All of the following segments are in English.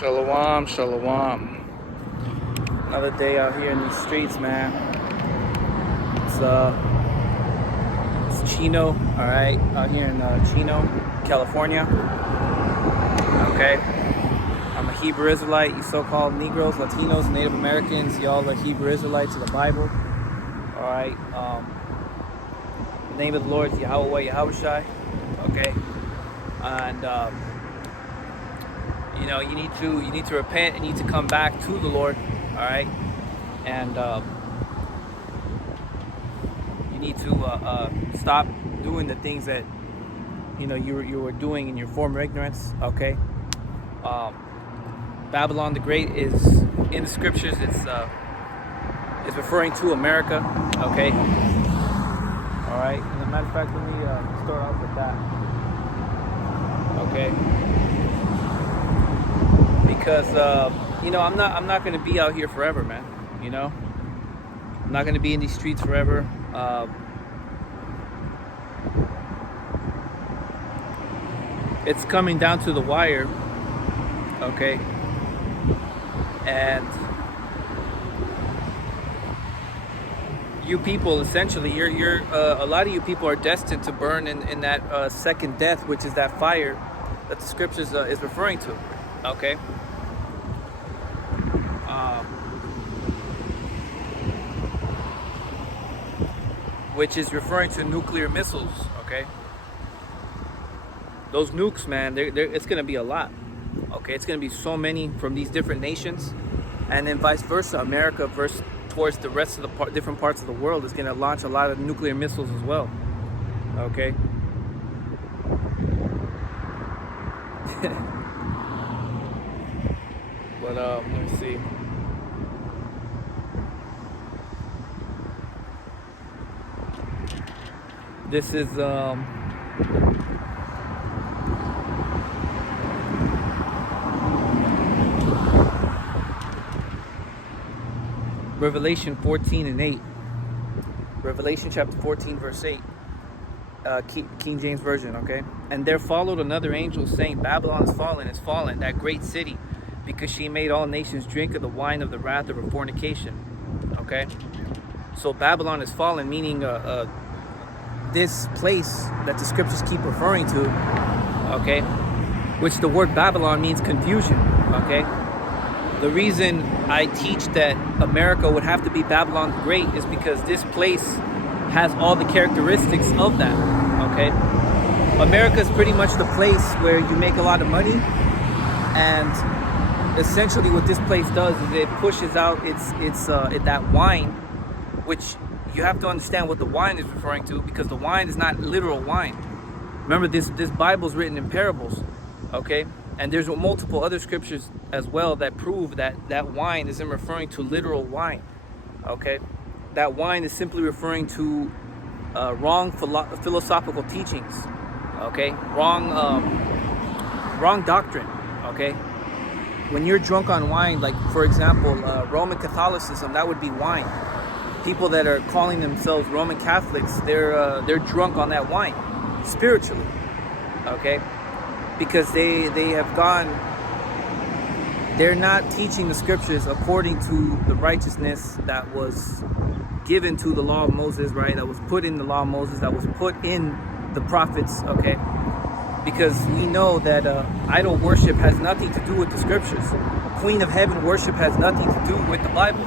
Shalom, shalom. Another day out here in these streets, man. It's Chino, all right, out here in Chino, California. Okay, I'm a Hebrew Israelite. You so-called Negroes, Latinos, Native Americans, y'all are Hebrew Israelites of the Bible. All right. The name of the Lord is Yahweh Yahushai. Okay, and you need to repent and you need to come back to the Lord, all right, and you need to stop doing the things that you were doing in your former ignorance. Okay, Babylon the Great is in the scriptures. It's referring to America. Okay, all right. As a matter of fact, let me start off with that. Okay. Because I'm not going to be out here forever, man. I'm not going to be in these streets forever. It's coming down to the wire, okay? And you people, essentially, you're a lot of you people are destined to burn in that second death, which is that fire that the scriptures is referring to, okay? Which is referring to nuclear missiles, okay? Those nukes, man, it's going to be a lot, okay? It's going to be so many from these different nations, and then vice versa. America versus towards the rest of the different parts of the world is going to launch a lot of nuclear missiles as well, okay? But let me see. This is Revelation 14 and 8. Revelation chapter 14 verse 8. King James Version, okay? And there followed another angel saying, Babylon is fallen, that great city, because she made all nations drink of the wine of the wrath of her fornication. Okay? So Babylon is fallen, meaning this place that the scriptures keep referring to, okay, which the word Babylon means confusion, okay? The reason I teach that America would have to be Babylon the Great is because this place has all the characteristics of that, okay? America is pretty much the place where you make a lot of money, and essentially what this place does is it pushes out that wine, which you have to understand what the wine is referring to, because the wine is not literal wine. Remember, this Bible is written in parables, okay? And there's multiple other scriptures as well that prove that wine isn't referring to literal wine, okay? That wine is simply referring to wrong philosophical teachings, okay? Wrong doctrine, okay? When you're drunk on wine, like for example, Roman Catholicism, that would be wine. People that are calling themselves Roman Catholics, they're drunk on that wine, spiritually, okay? Because they have gone, they're not teaching the scriptures according to the righteousness that was given to the law of Moses, right? That was put in the law of Moses, that was put in the prophets, okay? Because we know that idol worship has nothing to do with the scriptures. Queen of Heaven worship has nothing to do with the Bible.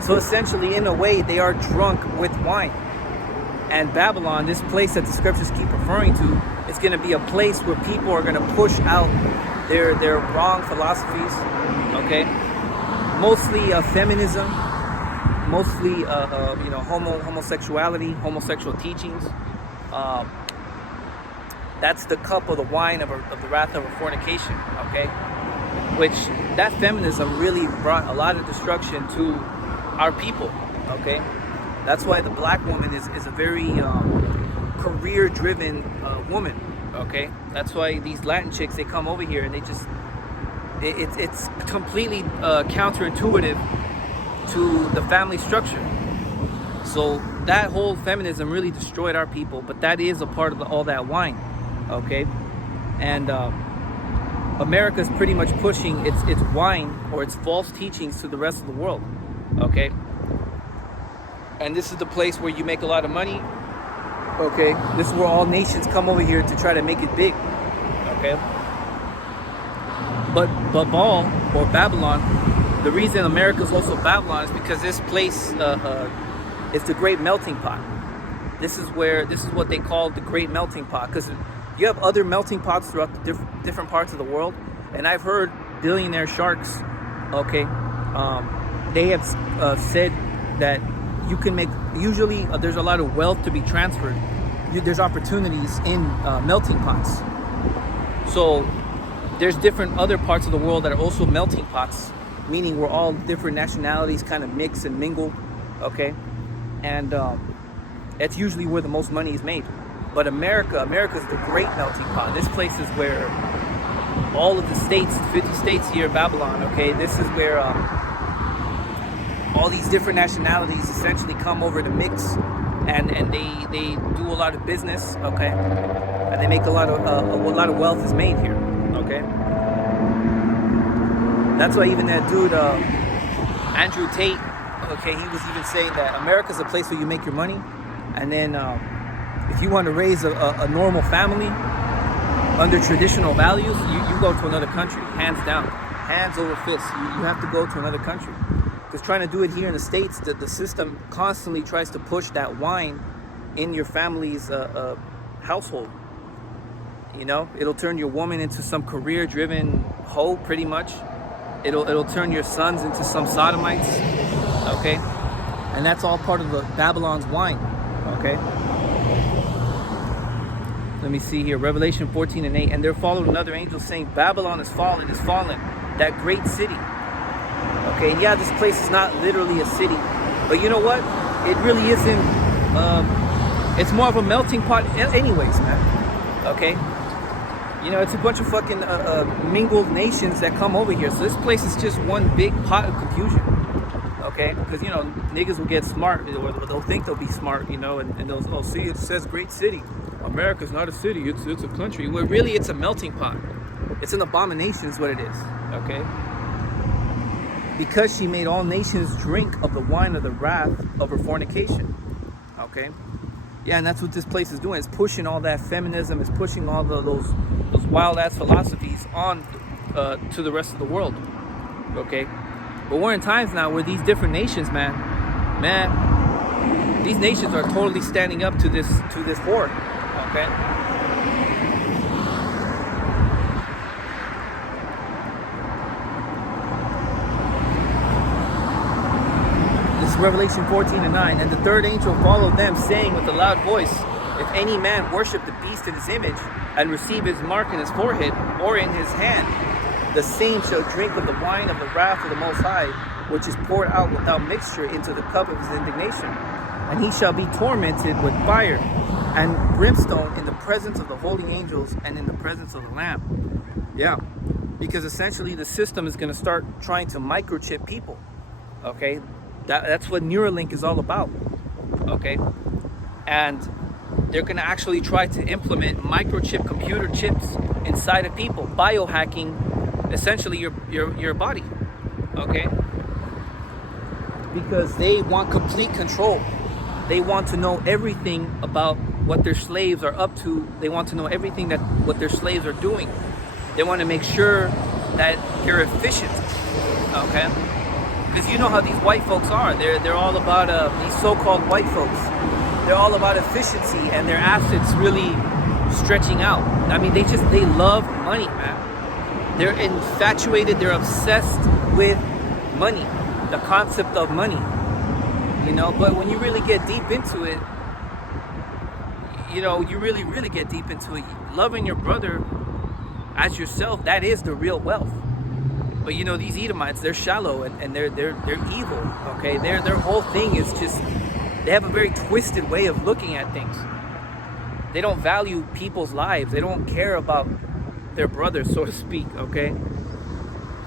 So essentially, in a way, they are drunk with wine. And Babylon, this place that the scriptures keep referring to, is going to be a place where people are going to push out their wrong philosophies, okay? Mostly feminism, mostly homosexuality, homosexual teachings. That's the cup of the wine of the wrath of fornication, okay? Which that feminism really brought a lot of destruction to our people, okay? That's why the black woman is a very career-driven woman, okay? That's why these Latin chicks, they come over here and they just, it's completely counterintuitive to the family structure. So that whole feminism really destroyed our people, but that is a part of all that wine, okay? And America is pretty much pushing its wine or its false teachings to the rest of the world. Okay, and this is the place where you make a lot of money. Okay, this is where all nations come over here to try to make it big. Okay, but Babel or Babylon, the reason America is also Babylon is because this place is the great melting pot. This is what they call the great melting pot, because you have other melting pots throughout the different parts of the world, and I've heard billionaire sharks, okay, they have said that you can make, usually there's a lot of wealth to be transferred. There's opportunities in melting pots. So there's different other parts of the world that are also melting pots, meaning where all different nationalities kind of mix and mingle, okay, and that's usually where the most money is made. But America's the great melting pot. This place is where all of the states, 50 states here, Babylon, okay, this is where all these different nationalities essentially come over to mix, and they do a lot of business, okay, and they make a lot of wealth is made here, okay. That's why even that dude Andrew Tate, okay, he was even saying that America's a place where you make your money, and then if you want to raise a normal family under traditional values, you go to another country, hands down, hands over fists. You have to go to another country. Because trying to do it here in the States, the system constantly tries to push that wine in your family's household. You know, it'll turn your woman into some career-driven hoe, pretty much. It'll turn your sons into some sodomites, okay? And that's all part of the Babylon's wine, okay? Let me see here, Revelation 14:8. And there followed another angel saying, Babylon is fallen, that great city. Okay, and yeah, this place is not literally a city, but you know what? It really isn't. It's more of a melting pot anyways, man. Okay? You know, it's a bunch of fucking mingled nations that come over here. So this place is just one big pot of confusion. Okay? Because, you know, niggas will get smart, or they'll think they'll be smart, you know, and they'll see it says great city. America's not a city, it's a country. Well, really, it's a melting pot. It's an abomination is what it is, okay? Because she made all nations drink of the wine of the wrath of her fornication, okay? Yeah, and that's what this place is doing. It's pushing all that feminism, it's pushing all those wild-ass philosophies on to the rest of the world, okay? But we're in times now where these different nations, man, these nations are totally standing up to this war. Okay. This is Revelation 14:9. And the third angel followed them, saying with a loud voice, if any man worship the beast in his image, and receive his mark in his forehead or in his hand, the same shall drink of the wine of the wrath of the Most High, which is poured out without mixture into the cup of his indignation. And he shall be tormented with fire and brimstone in the presence of the holy angels and in the presence of the Lamb. Yeah, because essentially the system is going to start trying to microchip people. Okay, that's what Neuralink is all about. Okay, and they're going to actually try to implement microchip computer chips inside of people, biohacking essentially your body. Okay, because they want complete control. They want to know everything about what their slaves are up to. They want to know everything what their slaves are doing. They want to make sure that they're efficient, okay? Because you know how these white folks are. They're all about these so-called white folks. They're all about efficiency and their assets really stretching out. I mean, they love money, man. They're infatuated. They're obsessed with money, the concept of money. You know, but when you really get deep into it, you know, you really get deep into it. Loving your brother as yourself, that is the real wealth. But you know, these Edomites, they're shallow and they're evil. Okay, their whole thing is just, they have a very twisted way of looking at things. They don't value people's lives. They don't care about their brothers, so to speak. Okay.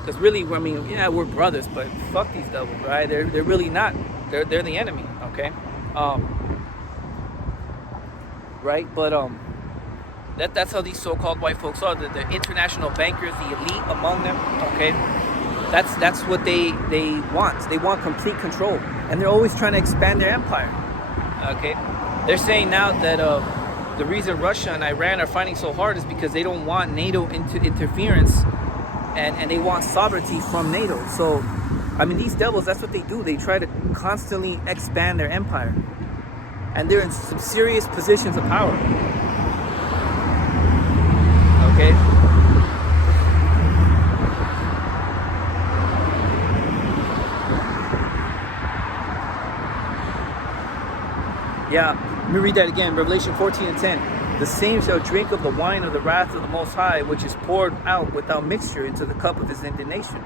Because really, I mean, yeah, we're brothers, but fuck these devils, right? They're really not. They're the enemy, okay? Right? But That's how these so-called white folks are. The international bankers, the elite among them. Okay, that's what they want. They want complete control, and they're always trying to expand their empire. Okay, they're saying now that the reason Russia and Iran are fighting so hard is because they don't want NATO interference, and they want sovereignty from NATO. So, I mean, these devils, that's what they do. They try to constantly expand their empire, and they're in some serious positions of power. Okay. Yeah, let me read that again. Revelation 14:10. The same shall drink of the wine of the wrath of the Most High, which is poured out without mixture into the cup of his indignation.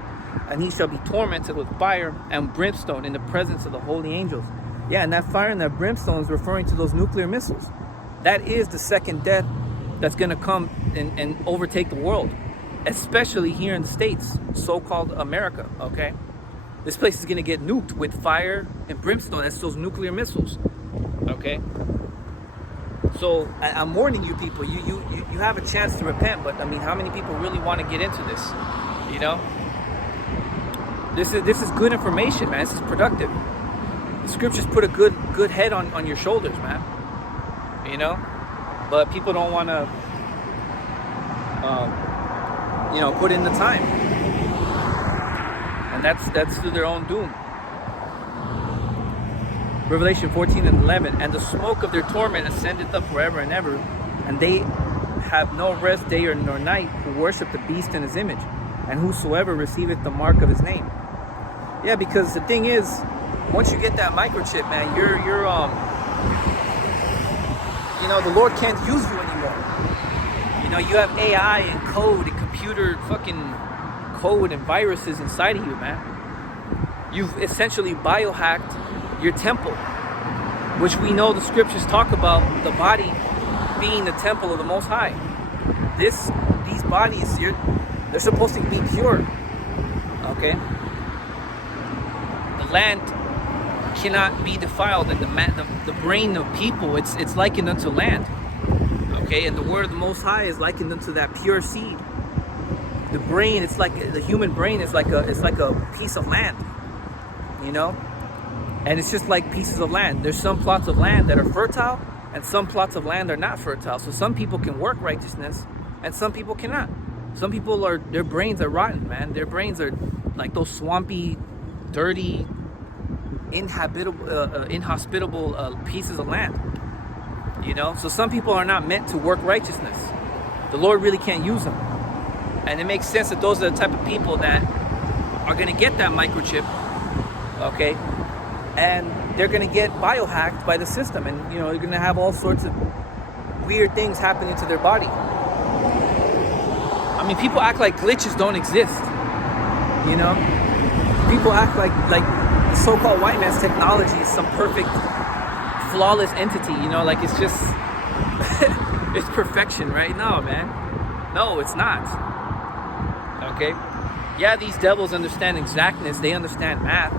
And he shall be tormented with fire and brimstone in the presence of the holy angels. Yeah, and that fire and that brimstone is referring to those nuclear missiles. That is the second death that's going to come and overtake the world, especially here in the States, so-called America, okay? This place is going to get nuked with fire and brimstone. That's those nuclear missiles. Okay, so I'm warning you people. You have a chance to repent, but I mean, how many people really want to get into this? You know, this is good information, man. This is productive. The scriptures put a good head on your shoulders, man. You know, but people don't want to, put in the time, and that's to their own doom. Revelation 14:11, and the smoke of their torment ascendeth up forever and ever, and they have no rest day or nor night who worship the beast and his image, and whosoever receiveth the mark of his name. Yeah, because the thing is, once you get that microchip, man, you're the Lord can't use you anymore. You know, you have AI and code and computer fucking code and viruses inside of you, man. You've essentially biohacked your temple, which we know the scriptures talk about the body being the temple of the Most High. These bodies, they're supposed to be pure. Okay, the land cannot be defiled, and the brain of people, it's likened unto land. Okay, and the word of the Most High is likened unto that pure seed. The brain, it's like the human brain is like a piece of land. You know. And it's just like pieces of land. There's some plots of land that are fertile, and some plots of land are not fertile. So some people can work righteousness, and some people cannot. Some people their brains are rotten, man. Their brains are like those swampy, dirty, inhospitable pieces of land. You know. So some people are not meant to work righteousness. The Lord really can't use them, and it makes sense that those are the type of people that are going to get that microchip. Okay. And they're going to get biohacked by the system, and they're going to have all sorts of weird things happening to their body. I mean, people act like glitches don't exist. You know, people act like the so-called white man's technology is some perfect, flawless entity. You know, like it's just it's perfection, right? No, man, no, it's not. Okay, yeah, these devils understand exactness. They understand math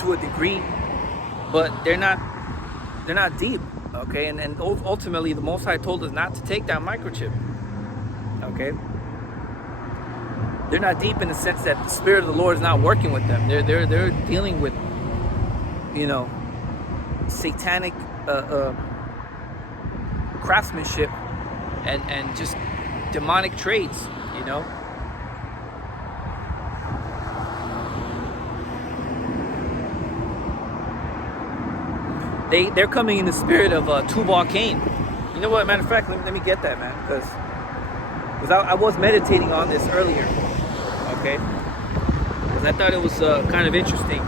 to a degree, but they're not deep. Okay, and ultimately the Most High told us not to take that microchip. Okay, they're not deep in the sense that the Spirit of the Lord is not working with them. They're dealing with satanic craftsmanship and just demonic trades. They're coming in the spirit of Tubal Cain. You know what? Matter of fact, let me get that, man, because I was meditating on this earlier. Okay, because I thought it was kind of interesting.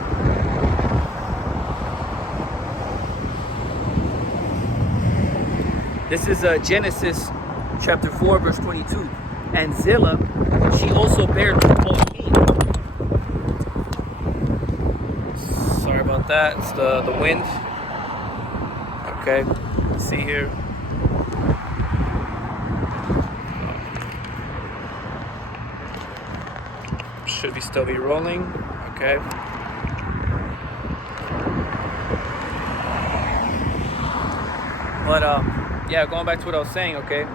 This is Genesis chapter 4, verse 22. And Zillah, she also bare Tubal Cain. Sorry about that. It's the wind. Okay, let's see here. Should we still be rolling? Okay. But yeah, going back to what I was saying, okay.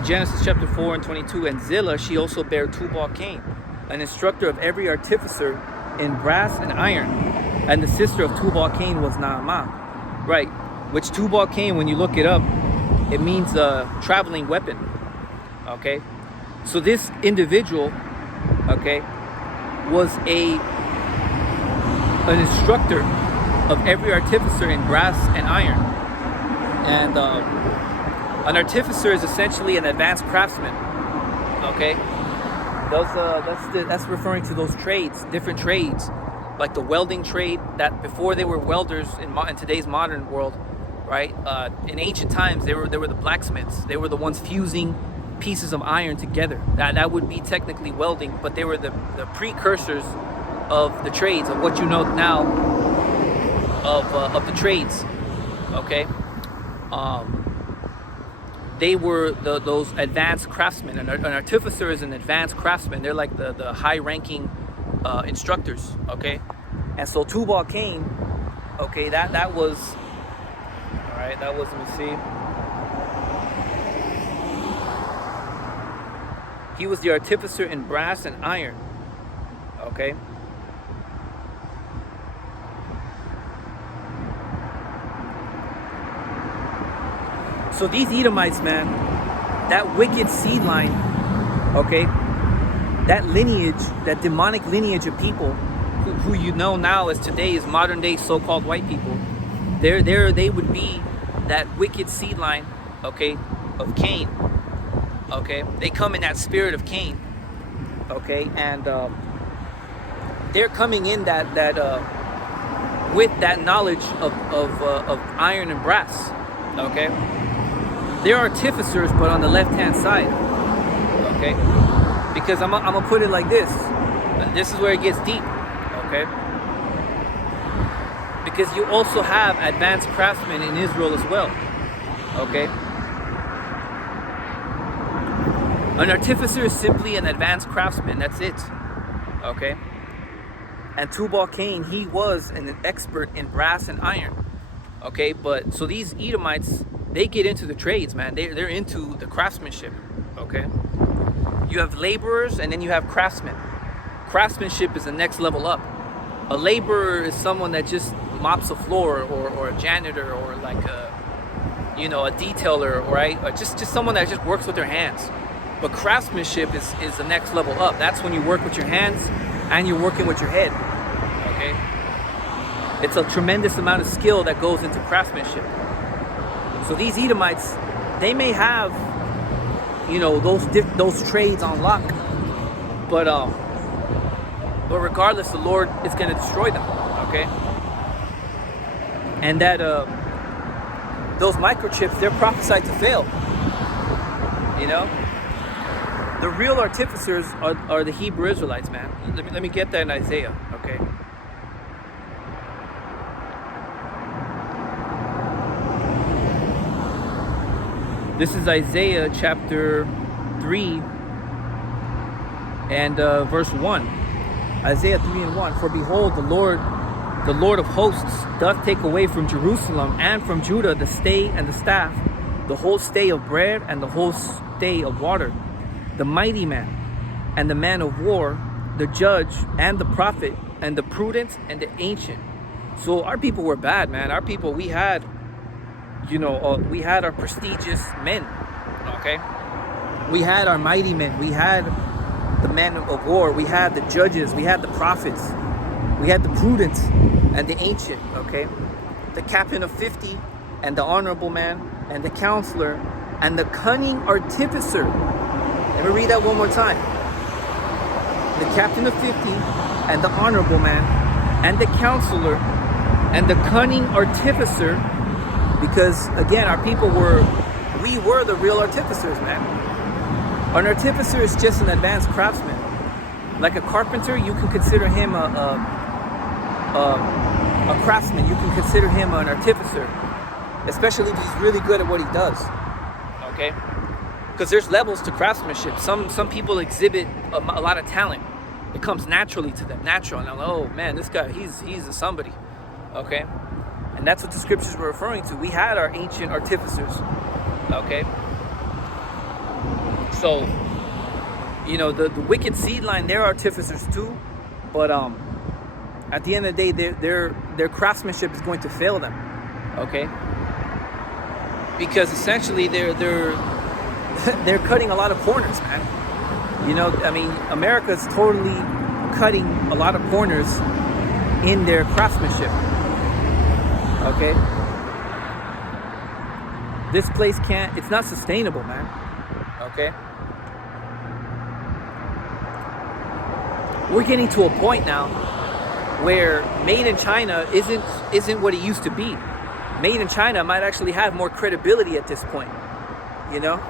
Genesis chapter 4 and 22. And Zillah, she also bare Tubal-Cain, an instructor of every artificer in brass and iron. And the sister of Tubal-Cain was Naamah. Right. Which Tubal-Cain, when you look it up, it means a traveling weapon. Okay. So this individual, okay, was an instructor of every artificer in brass and iron. And an artificer is essentially an advanced craftsman. Okay, that's referring to those trades, different trades, like the welding trade. That before they were welders in today's modern world, right? In ancient times, they were the blacksmiths. They were the ones fusing pieces of iron together. That would be technically welding, but they were the precursors of the trades, of what you know now of the trades. Okay, they were those advanced craftsmen. An artificer is an advanced craftsman. They're like the high-ranking instructors. Okay, and so Tubal-Cain, okay, that was all right. That was, let me see. He was the artificer in brass and iron. Okay. So these Edomites, man, that wicked seed line, okay, that lineage, that demonic lineage of people who you know now as today's modern day so-called white people, they would be that wicked seed line, okay, of Cain. Okay, they come in that spirit of Cain. Okay, and they're coming in that with that knowledge of iron and brass. Okay, they're artificers, but on the left-hand side. Okay, because I'm gonna put it like this. This is where it gets deep. Okay, because you also have advanced craftsmen in Israel as well. Okay. An artificer is simply an advanced craftsman. That's it. Okay. And Tubal-Cain, he was an expert in brass and iron. Okay, but so these Edomites, they get into the trades, man. They're into the craftsmanship. Okay. You have laborers and then you have craftsmen. Craftsmanship is the next level up. A laborer is someone that just mops a floor, or a janitor, or like a detailer, right? Or just someone that just works with their hands. But craftsmanship is the next level up. That's when you work with your hands and you're working with your head. Okay? It's a tremendous amount of skill that goes into craftsmanship. So these Edomites, they may have, those trades on lock. But regardless, the Lord is going to destroy them. Okay? And that those microchips, they're prophesied to fail. The real artificers are the Hebrew Israelites, man. Let me get that in Isaiah, okay? This is Isaiah chapter 3 and verse 1. Isaiah 3 and 1. For behold, the Lord of hosts doth take away from Jerusalem and from Judah the stay and the staff, the whole stay of bread and the whole stay of water, the mighty man and the man of war, the judge and the prophet, and the prudent and the ancient. So our people were bad, man. Our people, we had our prestigious men, okay? We had our mighty men. We had the men of war. We had the judges. We had the prophets. We had the prudent and the ancient, okay? The captain of 50 and the honorable man and the counselor and the cunning artificer. Let me read that one more time. The captain of 50 and the honorable man and the counselor and the cunning artificer. Because again, our people we were the real artificers, man. An artificer is just an advanced craftsman. Like a carpenter, you can consider him a craftsman. You can consider him an artificer, especially if he's really good at what he does. Okay, because there's levels to craftsmanship. Some people exhibit a lot of talent. It comes naturally to them, natural. And I'm like, oh man, this guy, he's a somebody. Okay, and that's what the scriptures were referring to. We had our ancient artificers. Okay. So, you know, the wicked seed line, they're artificers too, but at the end of the day, their craftsmanship is going to fail them, okay? Because essentially they're they're cutting a lot of corners, man. You know, I mean, America's totally cutting a lot of corners in their craftsmanship, okay? This place it's not sustainable, man, okay? We're getting to a point now where made in China isn't what it used to be. Made in China might actually have more credibility at this point, you know?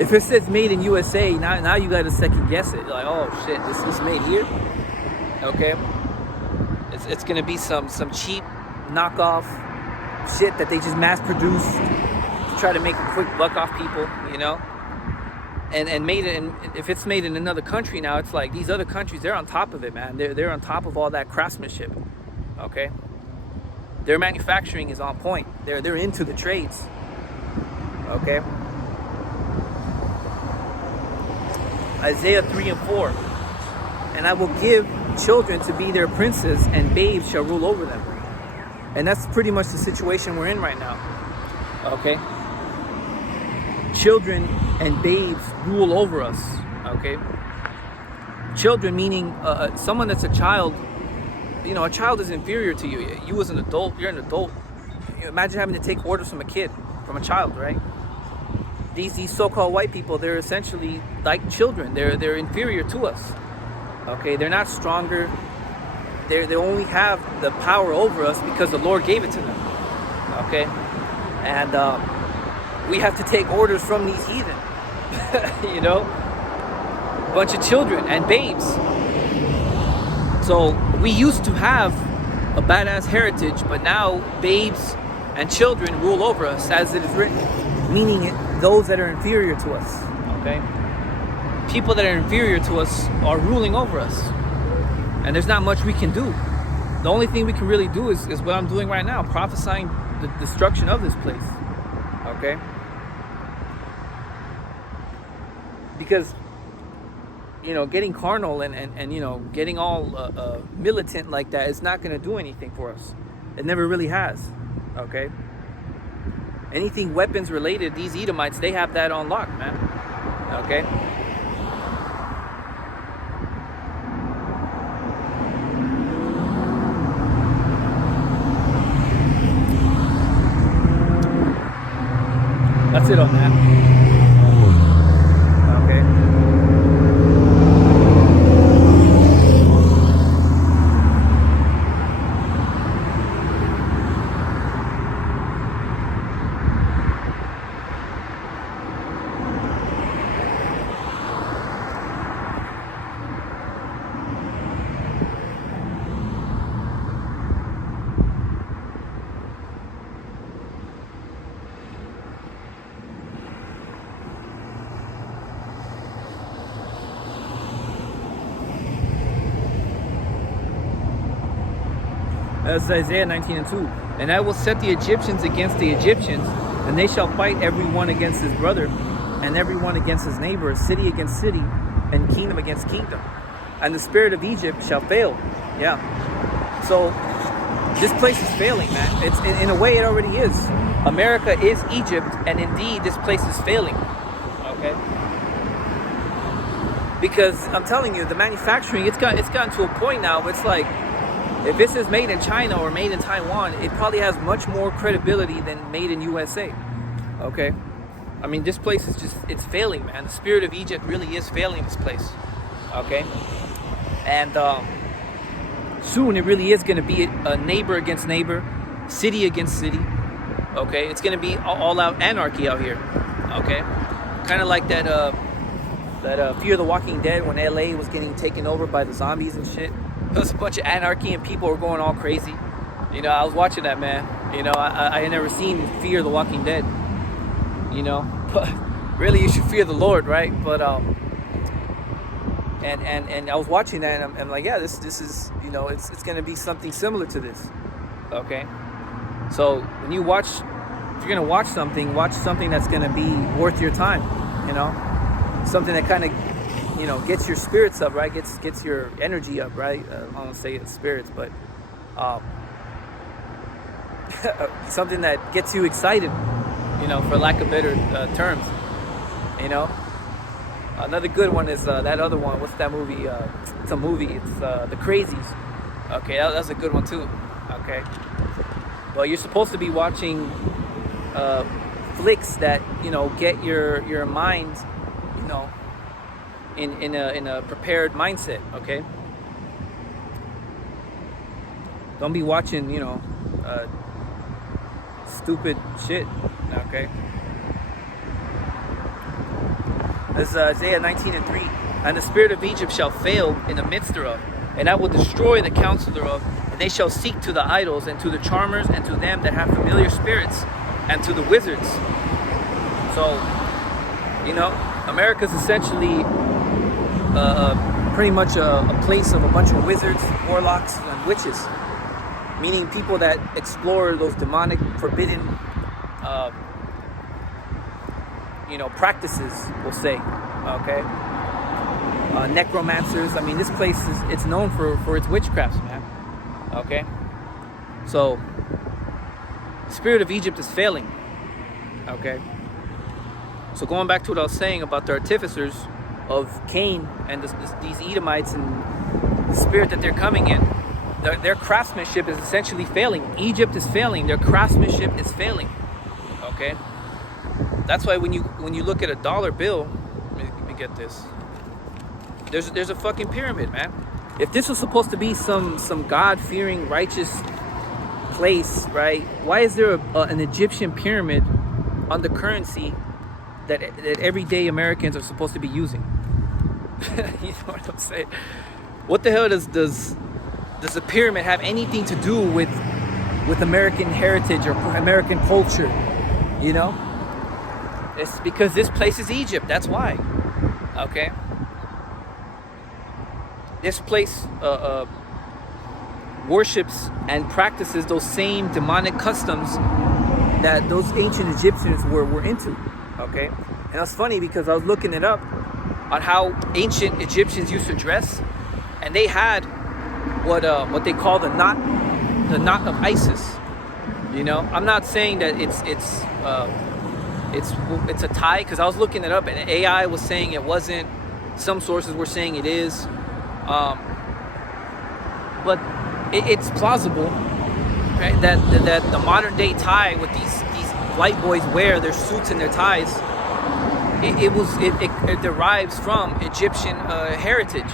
If it says made in USA, now you gotta second guess it. Like, oh shit, this was made here? Okay. It's gonna be some cheap knockoff shit that they just mass produce to try to make a quick buck off people, you know? And made it if it's made in another country now, it's like these other countries, they're on top of it, man. They're on top of all that craftsmanship. Okay? Their manufacturing is on point. They're into the trades. Okay? Isaiah 3 and 4. And I will give children to be their princes, and babes shall rule over them. And that's pretty much the situation we're in right now. Okay? Children and babes rule over us, okay? Children meaning someone that's a child. You know, a child is inferior to you. You as an adult, you're an adult. Imagine having to take orders from a child, right? These so-called white people, they're essentially like children. They're inferior to us, okay? They're not stronger. They only have the power over us because the Lord gave it to them, okay? And we have to take orders from these heathen, you know, bunch of children and babes. So we used to have a badass heritage, but now babes and children rule over us, as it is written, meaning those that are inferior to us, okay? People that are inferior to us are ruling over us, and there's not much we can do. The only thing we can really do is what I'm doing right now, prophesying the destruction of this place, okay? Because, you know, getting carnal and you know, getting all militant like that is not going to do anything for us. It never really has, okay? Anything weapons related, these Edomites, they have that on lock, man, okay? That's it on that. That's Isaiah 19 and 2. And I will set the Egyptians against the Egyptians, and they shall fight every one against his brother, and every one against his neighbor, city against city, and kingdom against kingdom. And the spirit of Egypt shall fail. Yeah. So this place is failing, man. It's in a way it already is. America is Egypt, and indeed this place is failing. Okay. Because I'm telling you, the manufacturing, it's gotten to a point now. It's like, if this is made in China or made in Taiwan, it probably has much more credibility than made in USA. Okay? I mean, this place is it's failing, man. The spirit of Egypt really is failing this place. Okay? And soon it really is going to be a neighbor against neighbor, city against city. Okay? It's going to be all out anarchy out here. Okay? Kind of like that Fear the Walking Dead, when LA was getting taken over by the zombies and shit. There was a bunch of anarchy and people were going all crazy. You know, I was watching that, man. You know, I had never seen Fear the Walking Dead. You know, but really you should fear the Lord, right? But and I was watching that, and I'm like, yeah, this is, you know, it's gonna be something similar to this. Okay, so when you watch, if you're gonna watch something that's gonna be worth your time. You know, something that kind of, gets your spirits up, right? Gets your energy up, right? I don't say it's spirits, but something that gets you excited, for lack of better terms, Another good one is that other one. What's that movie? It's a movie. It's The Crazies. Okay, that's a good one too. Okay. Well, you're supposed to be watching flicks that get your mind, in a prepared mindset. Okay. Don't be watching stupid shit. Okay. This Isaiah 19:3. And the spirit of Egypt shall fail in the midst thereof, and I will destroy the counsel thereof, and they shall seek to the idols, and to the charmers, and to them that have familiar spirits, and to the wizards. So, America's essentially pretty much a place of a bunch of wizards, warlocks, and witches. Meaning people that explore those demonic, forbidden, practices, we'll say. Okay. Necromancers. I mean, this place it's known for its witchcrafts, man. Okay. So, the spirit of Egypt is failing. Okay. So going back to what I was saying about the artificers of Cain and these Edomites and the spirit that they're coming in, their craftsmanship is essentially failing. Egypt is failing. Their craftsmanship is failing. Okay. That's why when you look at a dollar bill, let me get this. There's a fucking pyramid, man. If this was supposed to be some God-fearing, righteous place, right? Why is there an Egyptian pyramid on the currency that everyday Americans are supposed to be using? You know what I'm saying? What the hell does the pyramid have anything to do with American heritage or American culture? It's because this place is Egypt. That's why. Okay. This place worships and practices those same demonic customs that those ancient Egyptians were into. Okay. And it's funny because I was looking it up on how ancient Egyptians used to dress, and they had what they call the knot of Isis. I'm not saying that it's a tie, because I was looking it up and AI was saying it wasn't. Some sources were saying it is, but it's plausible, right? That the modern day tie with these white boys wear, their suits and their ties, it derives from Egyptian heritage.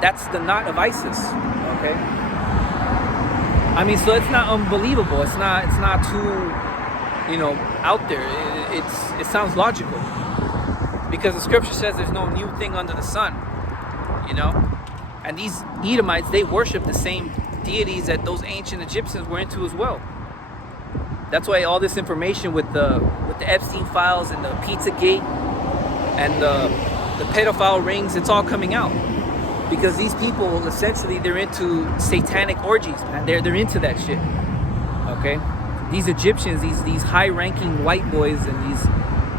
That's the knot of Isis. Okay. I mean, so it's not unbelievable. It's not too out there. It sounds logical, because the scripture says there's no new thing under the sun. And these Edomites, they worship the same deities that those ancient Egyptians were into as well. That's why all this information with the Epstein files and the Pizzagate and the pedophile rings, it's all coming out, because these people essentially, they're into satanic orgies, man. They're into that shit. Okay. These Egyptians, these high-ranking white boys and these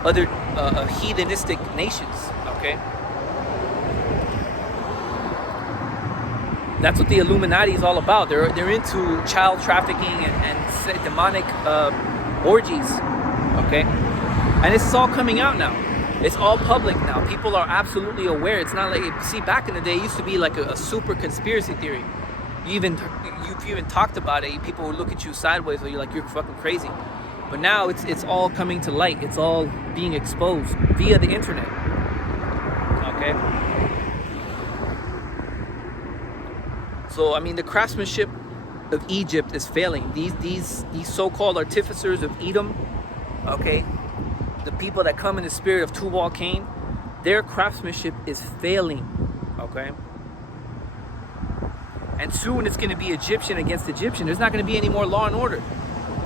other heathenistic nations, okay? That's what the Illuminati is all about. They're into child trafficking and demonic orgies, okay? And this is all coming out now. It's all public now. People are absolutely aware. It's not like, see, back in the day, it used to be like a super conspiracy theory. You've even talked about it, people would look at you sideways, or you're fucking crazy. But now it's all coming to light. It's all being exposed via the internet. Okay. So I mean, the craftsmanship of Egypt is failing. These so-called artificers of Edom, okay, the people that come in the spirit of Tubal Cain, their craftsmanship is failing. Okay. And soon it's going to be Egyptian against Egyptian. There's not going to be any more law and order.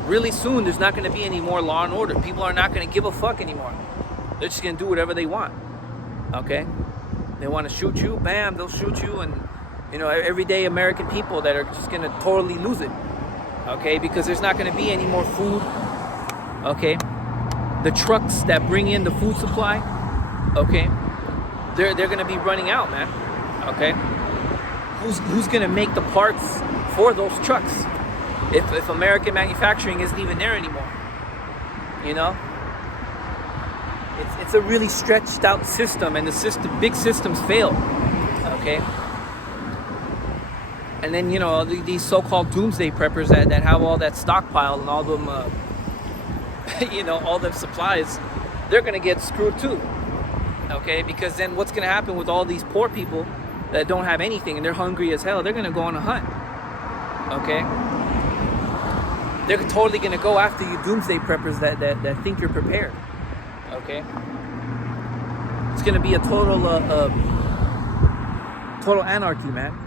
Really soon, there's not going to be any more law and order. People are not going to give a fuck anymore. They're just going to do whatever they want. Okay? They want to shoot you, bam, they'll shoot you. And, everyday American people that are just going to totally lose it. Okay? Because there's not going to be any more food. Okay? The trucks that bring in the food supply, okay, they're gonna be running out, man. Okay, who's gonna make the parts for those trucks if American manufacturing isn't even there anymore? You know, it's a really stretched out system, and big systems fail. Okay. And then, you know, these so-called doomsday preppers that have all that stockpile and all them, you know, all them supplies, they're going to get screwed too. Okay, because then what's going to happen with all these poor people that don't have anything and they're hungry as hell? They're going to go on a hunt. Okay, they're totally going to go after you doomsday preppers that think you're prepared. Okay, it's going to be a total anarchy, man.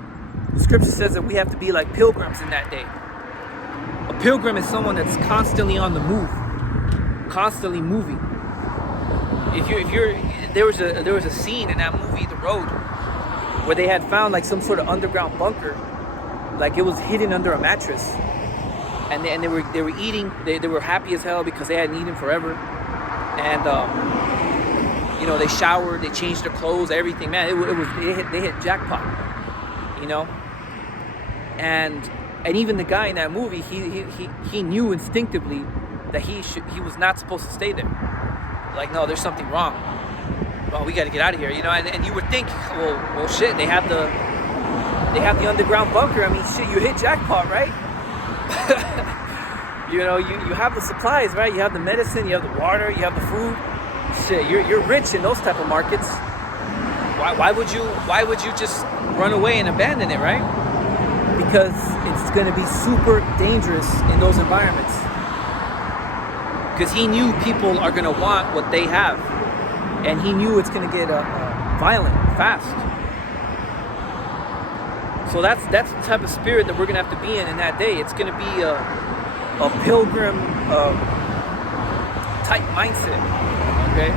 The scripture says that we have to be like pilgrims in that day. A pilgrim is someone that's constantly on the move, constantly moving. There was a scene in that movie, The Road, where they had found like some sort of underground bunker, like it was hidden under a mattress, and they were eating. They were happy as hell because they hadn't eaten forever, and you know, they showered, they changed their clothes, everything. Man, they hit jackpot. You know, and even the guy in that movie, he knew instinctively that he was not supposed to stay there. Like, no, there's something wrong. Well, we got to get out of here, you know. And you would think, well, shit, they have the underground bunker. I mean, shit, you hit jackpot, right? You know, you have the supplies, right? You have the medicine, you have the water, you have the food. Shit, you're rich in those type of markets. Why would you just run away and abandon it, right? Because it's going to be super dangerous in those environments. Because he knew people are going to want what they have, and he knew it's going to get violent fast. So that's the type of spirit that we're going to have to be in that day. It's going to be a pilgrim type mindset. Okay.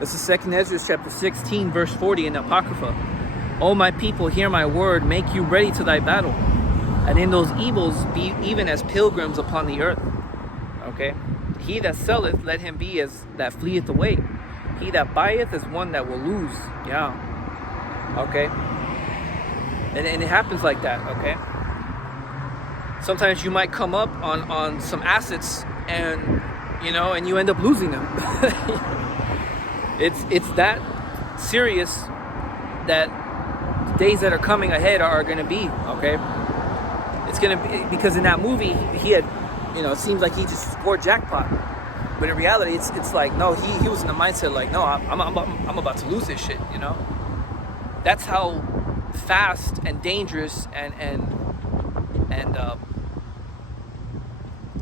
This is 2nd Ezra chapter 16, verse 40 in the Apocrypha. O my people, hear my word, make you ready to thy battle, and in those evils be even as pilgrims upon the earth. Okay? He that selleth, let him be as that fleeth away. He that buyeth is one that will lose. Yeah. Okay? And it happens like that, okay? Sometimes you might come up on some assets and, you know, and you end up losing them. It's that serious that days that are coming ahead are going to be, okay? It's going to be, because in that movie, he had, you know, it seems like he just scored jackpot. But in reality, it's like, no, he was in the mindset like, no, I'm about to lose this shit, you know? That's how fast and dangerous and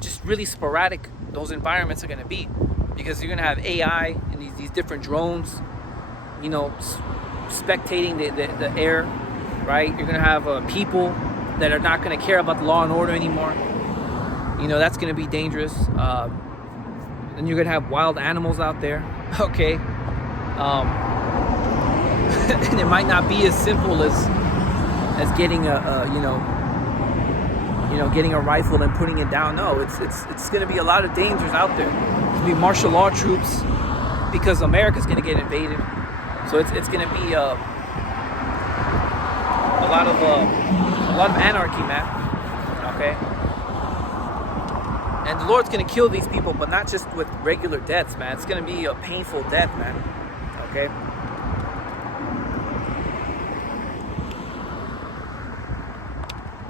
just really sporadic those environments are going to be. Because you're going to have AI and these different drones, you know, spectating the air, right? You're going to have people that are not going to care about the law and order anymore. You know, that's going to be dangerous. Then you're going to have wild animals out there, okay? And it might not be as simple as getting getting a rifle and putting it down. No, it's going to be a lot of dangers out there. Be martial law troops because America's going to get invaded, so it's going to be a lot of anarchy, man. Okay, and the Lord's going to kill these people, but not just with regular deaths, man. It's going to be a painful death, man. Okay.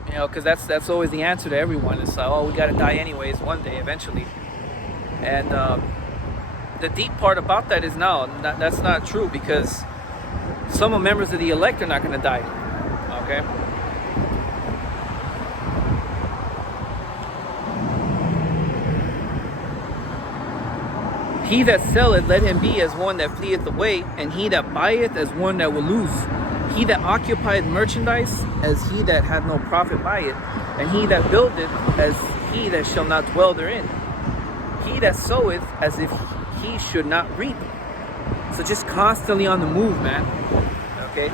You know, because that's always the answer to everyone. It's like, oh, we got to die anyways one day, eventually. And the deep part about that is no, that's not true, because some members of the elect are not going to die. Okay? He that selleth, let him be as one that fleeth away, and he that buyeth as one that will lose. He that occupieth merchandise, as he that hath no profit by it, and he that buildeth, as he that shall not dwell therein. He that soweth, as if he should not reap. So just constantly on the move, man. Okay?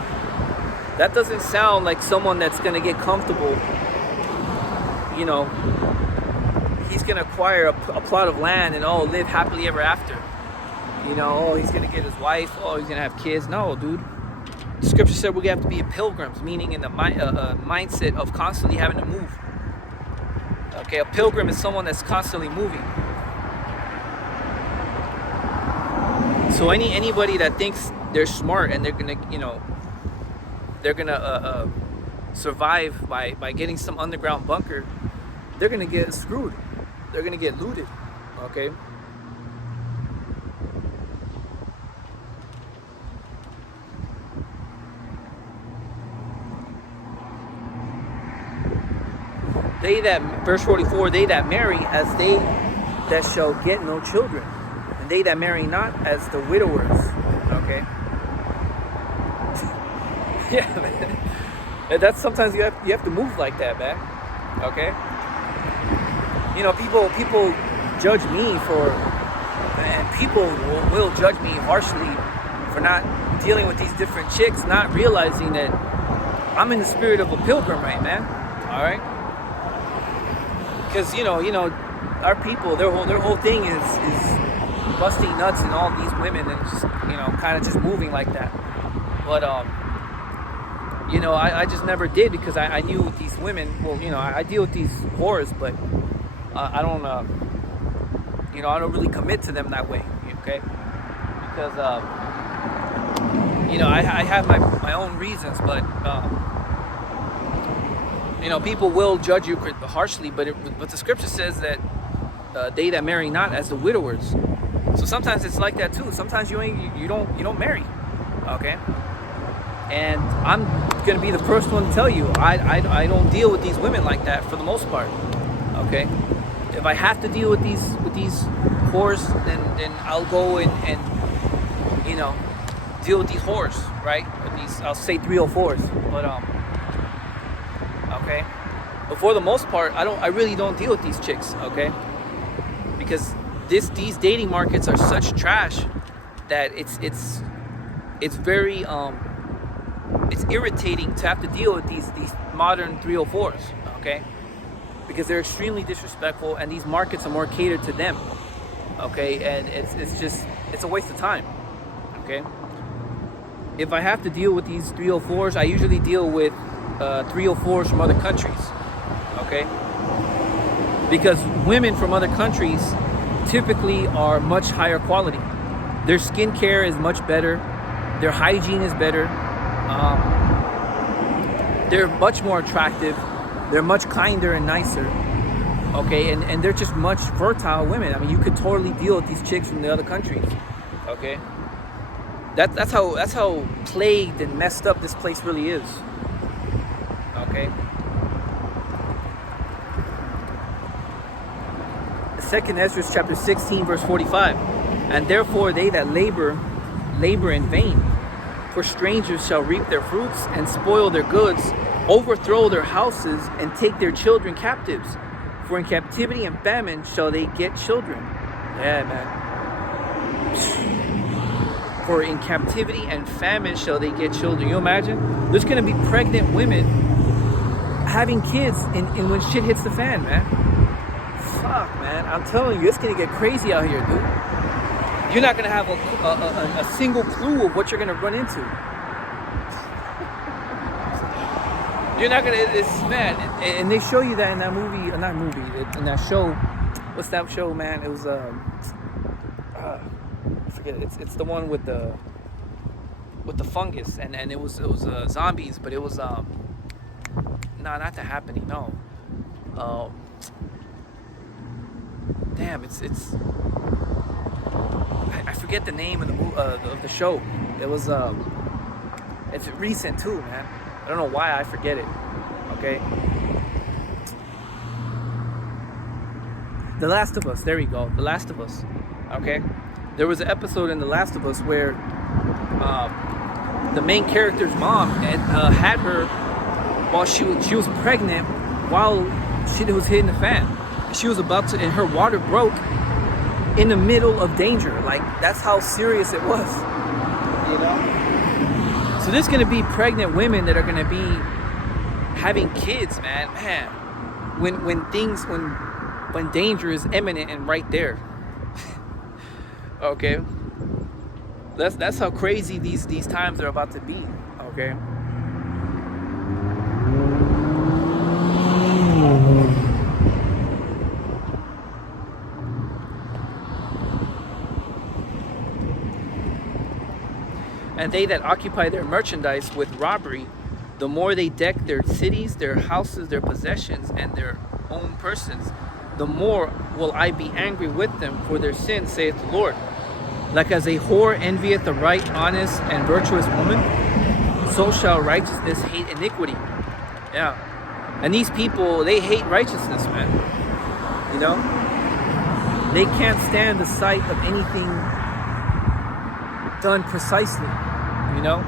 That doesn't sound like someone that's gonna get comfortable. You know, he's gonna acquire a plot of land and live happily ever after. You know, he's gonna get his wife. He's gonna have kids. No, dude. The scripture said we have to be pilgrims, meaning in the mindset of constantly having to move. Okay, a pilgrim is someone that's constantly moving. So anybody that thinks they're smart and they're gonna survive by getting some underground bunker, they're gonna get screwed. They're gonna get looted. Okay. Verse 44, they that marry as they that shall get no children, and they that marry not as the widowers. Okay. Yeah, man. And that's sometimes you have to move like that, man. Okay. You know, people judge me and people will judge me harshly for not dealing with these different chicks, not realizing that I'm in the spirit of a pilgrim, right, man? All right. Because you know, our people, their whole thing is busting nuts and all these women and just kind of just moving like that. But I just never did because I knew these women. Well, I deal with these whores, but I don't I don't really commit to them that way. Okay, because I have my own reasons, but. People will judge you harshly, but the scripture says that they that marry not as the widowers. So sometimes it's like that too. Sometimes you don't marry, okay? And I'm gonna be the first one to tell you I don't deal with these women like that for the most part, okay? If I have to deal with these whores, then I'll go and deal with these whores, right? With these, I'll say 304s, but okay, but for the most part, I really don't deal with these chicks, okay? Because these dating markets are such trash that it's very it's irritating to have to deal with these modern 304s, okay? Because they're extremely disrespectful, and these markets are more catered to them, okay? And it's a waste of time, okay? If I have to deal with these 304s, I usually deal with 304s from other countries, okay? Because women from other countries typically are much higher quality. Their skincare is much better. Their hygiene is better. They're much more attractive. They're much kinder and nicer, okay? And they're just much fertile women. I mean, you could totally deal with these chicks from the other countries, okay? That's how plagued and messed up this place really is. Okay. Second Ezra chapter 16 verse 45. And therefore they that labor in vain. For strangers shall reap their fruits and spoil their goods, overthrow their houses and take their children captives. For in captivity and famine shall they get children. Yeah, man. For in captivity and famine shall they get children. You imagine? There's going to be pregnant women having kids in when shit hits the fan, man. Fuck, man. I'm telling you, it's gonna get crazy out here, dude. You're not gonna have a single clue of what you're gonna run into. You're not gonna. It's man, and they show you that in that movie, in that show. What's that show, man? It was I forget it. It's the one with the fungus, and it was zombies, but it was No, not The Happening. No. Damn, it's. I forget the name of the show. It was It's recent too, man. I don't know why I forget it. Okay. The Last of Us. There we go. The Last of Us. Okay. There was an episode in The Last of Us where the main character's mom had her while she was pregnant, while shit was hitting the fan. She was about to, and her water broke in the middle of danger. Like, that's how serious it was. You know. So there's gonna be pregnant women that are gonna be having kids, man. When danger is imminent and right there. Okay. That's how crazy these times are about to be. Okay. And they that occupy their merchandise with robbery, the more they deck their cities, their houses, their possessions, and their own persons, the more will I be angry with them for their sins, saith the Lord. Like as a whore envieth a right, honest, and virtuous woman, so shall righteousness hate iniquity. Yeah. And these people, they hate righteousness, man. You know? They can't stand the sight of anything done precisely. You know,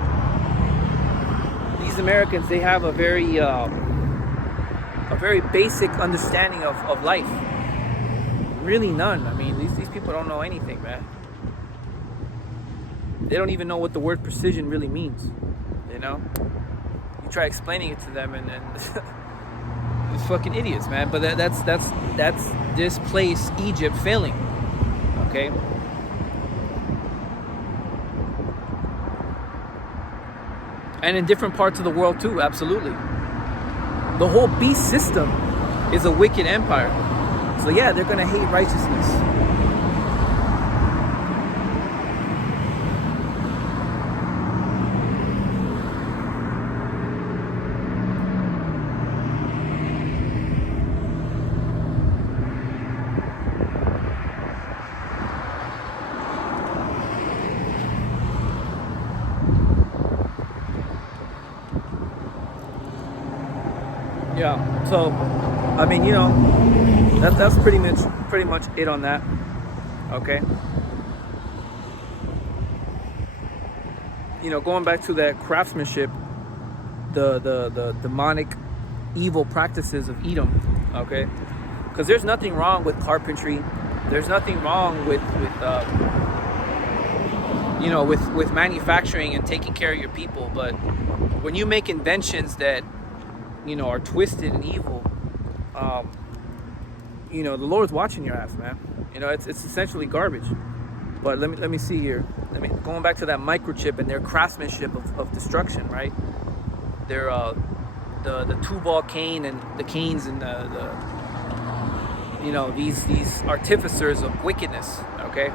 these Americans, they have a very basic understanding of life. Really none. I mean, these people don't know anything, man. They don't even know what the word precision really means. You know, you try explaining it to them, and it's fucking idiots, man. But that's this place, Egypt, failing. Okay. And in different parts of the world too, absolutely. The whole beast system is a wicked empire. So yeah, they're gonna hate righteousness. Yeah, so I mean, you know, that's pretty much it on that. Okay. You know, going back to that craftsmanship, the demonic evil practices of Edom. Okay, because there's nothing wrong with carpentry. There's nothing wrong with you know, with manufacturing and taking care of your people. But when you make inventions that, you know, are twisted and evil, you know, the Lord's watching your ass, man. You know, it's essentially garbage. But let me see here. Going back to that microchip and their craftsmanship of destruction, right? Their the two-ball cane and the canes and the you know, these artificers of wickedness. Okay.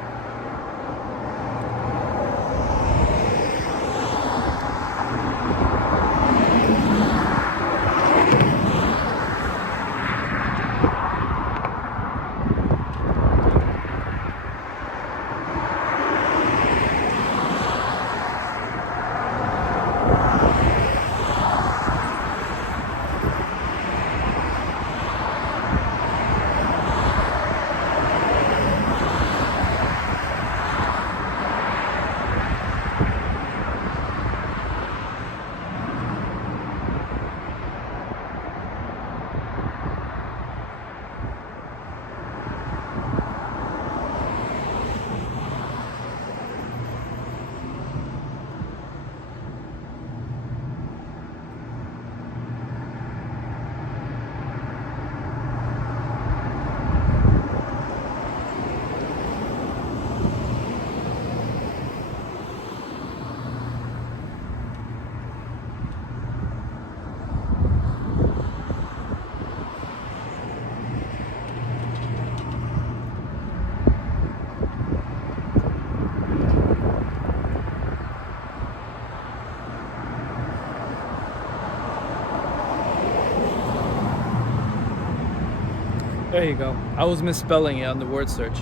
There you go. I was misspelling it on the word search.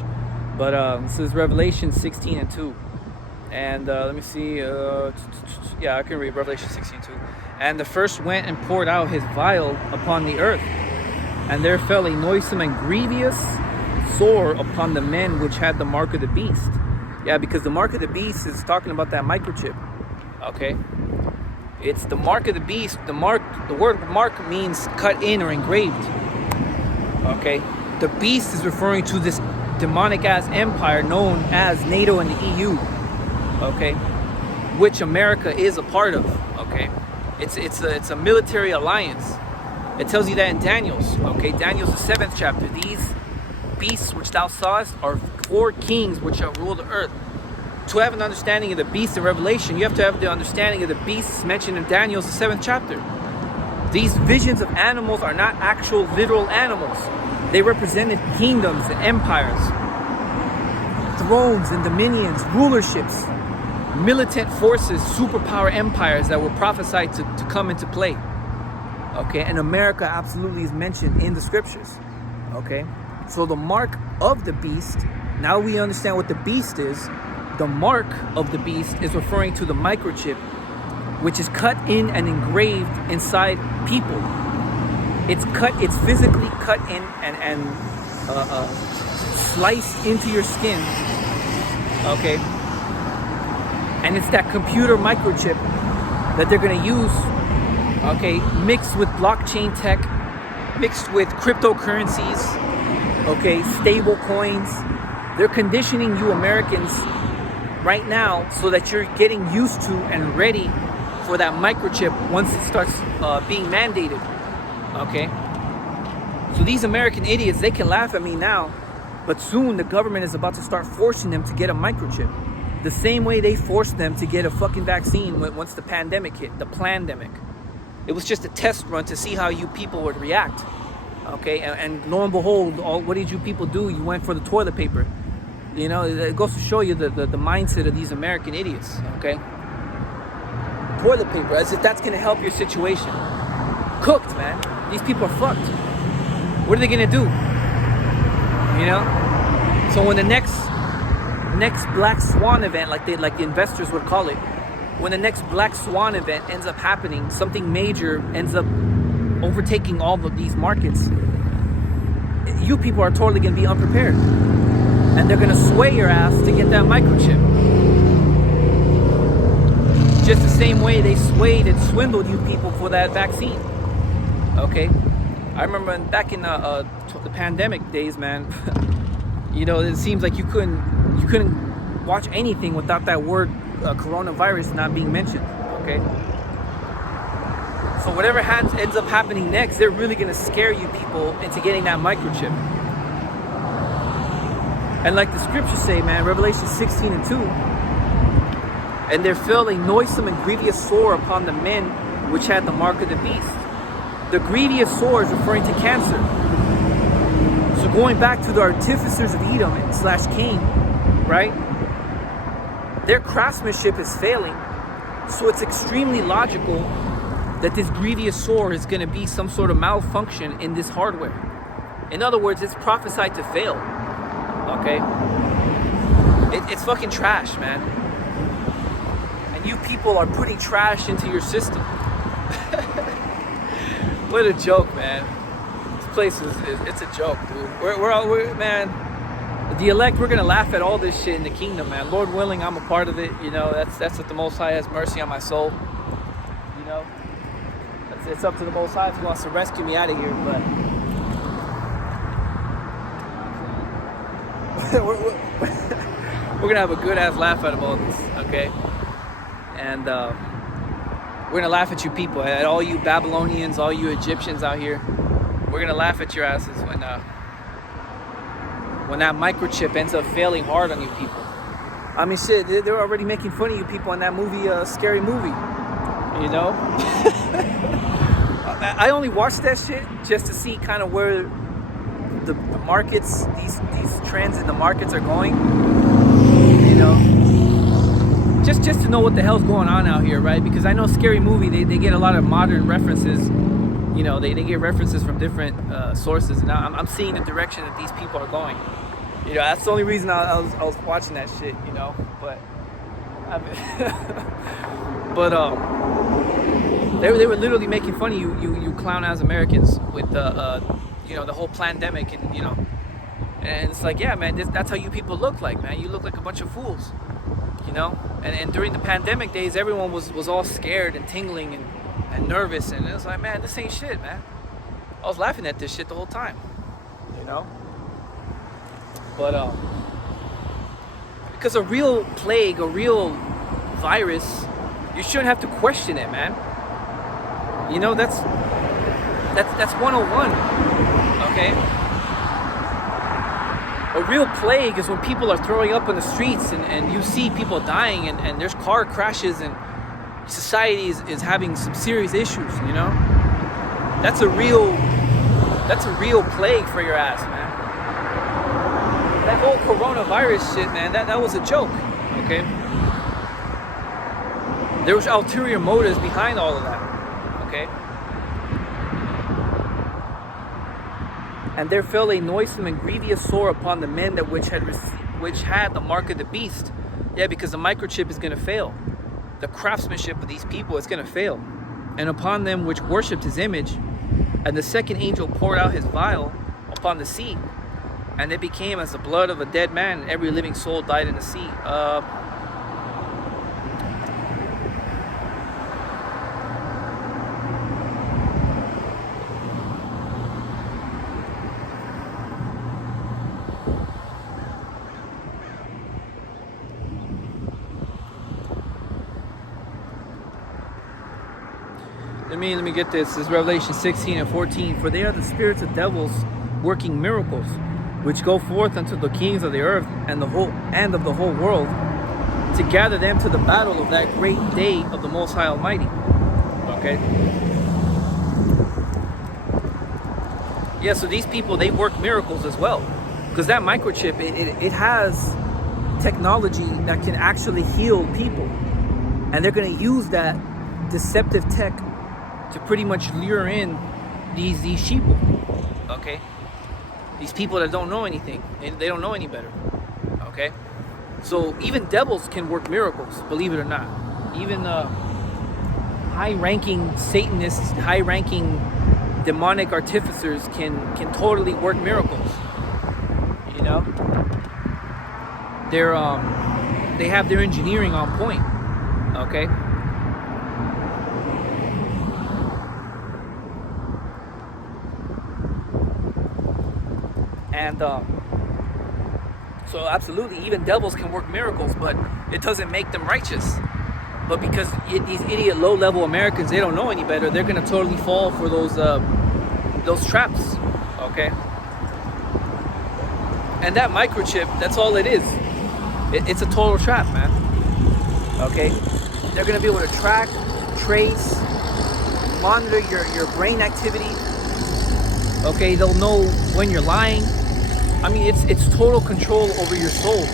But this is Revelation 16 and 2. And let me see. Yeah, I can read Revelation 16:2. And the first went and poured out his vial upon the earth. And there fell a noisome and grievous sore upon the men which had the mark of the beast. Yeah, because the mark of the beast is talking about that microchip. Okay. It's the mark of the beast. The word mark means cut in or engraved. Okay. The beast is referring to this demonic ass empire known as NATO and the EU. Okay. which America is a part of. Okay, it's a military alliance. It tells you that in Daniel's. Okay, Daniel's the 7th chapter. These beasts which thou sawest are 4 kings which shall rule the earth. To have an understanding of the beast in Revelation, you have to have the understanding of the beasts mentioned in Daniel's the 7th chapter. These visions of animals are not actual literal animals. They represented kingdoms and empires, thrones and dominions, rulerships, militant forces, superpower empires that were prophesied to come into play. Okay, and America absolutely is mentioned in the scriptures. Okay, so the mark of the beast, now we understand what the beast is. The mark of the beast is referring to the microchip, which is cut in and engraved inside people. It's physically cut in and sliced into your skin. Okay, and it's that computer microchip that they're gonna use. Okay, mixed with blockchain tech, mixed with cryptocurrencies. Okay, stable coins. They're conditioning you Americans right now so that you're getting used to and ready for that microchip once it starts being mandated. Okay, so these American idiots, they can laugh at me now, but soon the government is about to start forcing them to get a microchip, the same way they forced them to get a fucking vaccine once the pandemic hit, the plandemic. It was just a test run to see how you people would react. Okay, and lo and behold, what did you people do? You went for the toilet paper. You know, it goes to show you the mindset of these American idiots. Okay, toilet paper, as if that's gonna help your situation. Cooked, man. These people are fucked. What are they gonna do? You know. So when the next black swan event, like the investors would call it, when the next black swan event ends up happening, something major ends up overtaking all of these markets, you people are totally gonna be unprepared, and they're gonna sway your ass to get that microchip. Just the same way they swayed and swindled you people for that vaccine. Okay, I remember back in the pandemic days, man. You know, it seems like you couldn't watch anything without that word coronavirus not being mentioned. Okay, so whatever ends up happening next, they're really gonna scare you people into getting that microchip. And like the scriptures say, man, Revelation 16:2, and there fell a noisome and grievous sore upon the men which had the mark of the beast. The grievous sore is referring to cancer. So going back to the artificers of Edom / Cain, right? Their craftsmanship is failing. So it's extremely logical that this grievous sore is going to be some sort of malfunction in this hardware. In other words, it's prophesied to fail. Okay? It's fucking trash, man. And you people are putting trash into your system. What a joke, man. This place it's a joke, dude. We're man, the elect, we're gonna laugh at all this shit in the kingdom, man. Lord willing, I'm a part of it. You know, that's what the Most High has mercy on my soul. You know, it's up to the Most High if He wants to rescue me out of here. But we're gonna have a good ass laugh out of all this, okay? And we're gonna laugh at you people, at all you Babylonians, all you Egyptians out here. We're gonna laugh at your asses when that microchip ends up failing hard on you people. I mean, shit, they're already making fun of you people in that movie, Scary Movie. You know, I only watched that shit just to see kind of where the markets, these trends in the markets are going. You know, just to know what the hell's going on out here, right? Because I know Scary Movie, they get a lot of modern references. You know, they get references from different sources, and I'm seeing the direction that these people are going. You know, that's the only reason I was watching that shit. You know, but I mean, they were literally making fun of you clown ass Americans with you know, the whole pandemic, and you know, and it's like, yeah, man, that's how you people look like, man. You look like a bunch of fools. You know, and during the pandemic days, everyone was all scared and tingling and nervous, and it was like, man, this ain't shit, man. I was laughing at this shit the whole time, you know. But because a real plague, a real virus, you shouldn't have to question it, man. You know, that's 101. Okay? A real plague is when people are throwing up in the streets and you see people dying and there's car crashes and society is having some serious issues, you know? That's a real plague for your ass, man. That whole coronavirus shit, man, that was a joke, okay? There was ulterior motives behind all of that, okay? And there fell a noisome and grievous sore upon the men that which had the mark of the beast. Yeah, because the microchip is going to fail. The craftsmanship of these people is going to fail. And upon them which worshipped his image, and the second angel poured out his vial upon the sea, and it became as the blood of a dead man, and every living soul died in the sea. Let me get this. This is Revelation 16 and 14. For they are the spirits of devils working miracles, which go forth unto the kings of the earth and of the whole world, to gather them to the battle of that great day of the Most High Almighty. Okay. Yeah. So these people, they work miracles as well, because that microchip it has technology that can actually heal people, and they're going to use that deceptive tech to pretty much lure in these sheeple, okay? These people that don't know anything, and they don't know any better, okay? So even devils can work miracles, believe it or not. Even high-ranking Satanists, high-ranking demonic artificers can totally work miracles. You know, they have their engineering on point, okay? And so absolutely, even devils can work miracles, but it doesn't make them righteous. But because these idiot low-level Americans, they don't know any better, they're gonna totally fall for those traps, okay? And that microchip, that's all it is. It's a total trap, man. Okay? They're gonna be able to track, trace, monitor your brain activity. Okay, they'll know when you're lying. I mean, it's total control over your soul.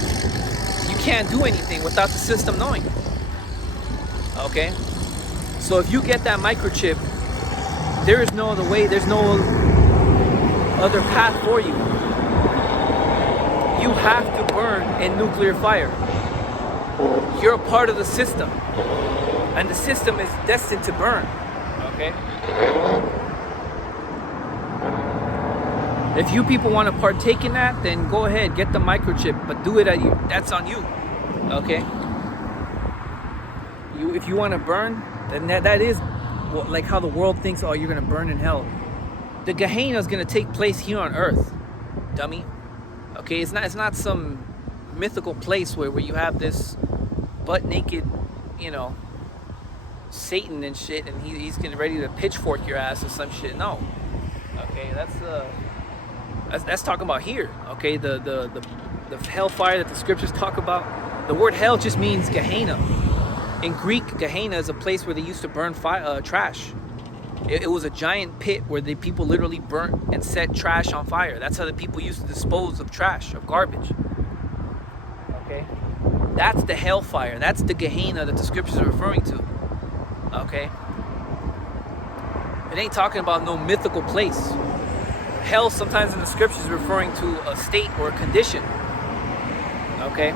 You can't do anything without the system knowing. Okay? So if you get that microchip, there is no other way, there's no other path for you. You have to burn in nuclear fire. You're a part of the system. And the system is destined to burn. Okay? If you people want to partake in that, then go ahead, get the microchip, but do it that's on you. Okay? If you want to burn, then that is like how the world thinks, oh, you're going to burn in hell. The Gehenna is going to take place here on earth, dummy. Okay, it's not some mythical place where you have this butt naked, you know, Satan and shit, and he's getting ready to pitchfork your ass or some shit. No. Okay, that's talking about here. Okay, the hellfire that the scriptures talk about. The word hell just means Gehenna. In Greek, Gehenna is a place where they used to burn trash. It was a giant pit where the people literally burnt and set trash on fire. That's how the people used to dispose of trash, of garbage. Okay? That's the hellfire. That's the Gehenna that the scriptures are referring to. Okay? It ain't talking about no mythical place. Hell sometimes in the scriptures is referring to a state or a condition. Okay?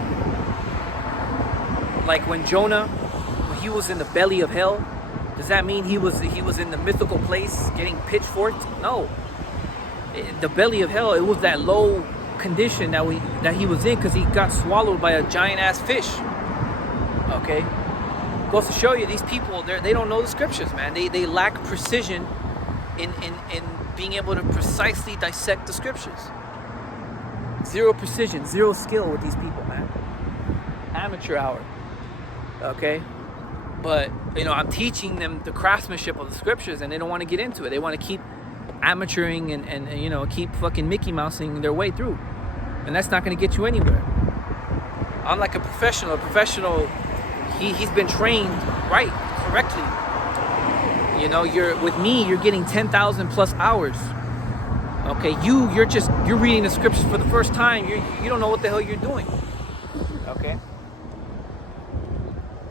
Like when Jonah, when he was in the belly of hell, does that mean he was in the mythical place getting pitchforked? No. The belly of hell, it was that low condition that he was in because he got swallowed by a giant ass fish. Okay? Goes to show you, these people, they don't know the scriptures, man. They lack precision in being able to precisely dissect the scriptures. Zero precision, zero skill with these people, man. Amateur hour. Okay, but I'm teaching them the craftsmanship of the scriptures, and they don't want to get into it. They want to keep amateuring and keep fucking Mickey Mousing their way through, and that's not going to get you anywhere. I'm like a professional. He's been trained right, correctly. With me, you're getting 10,000 plus hours. Okay, you're reading the scriptures for the first time. You don't know what the hell you're doing. Okay,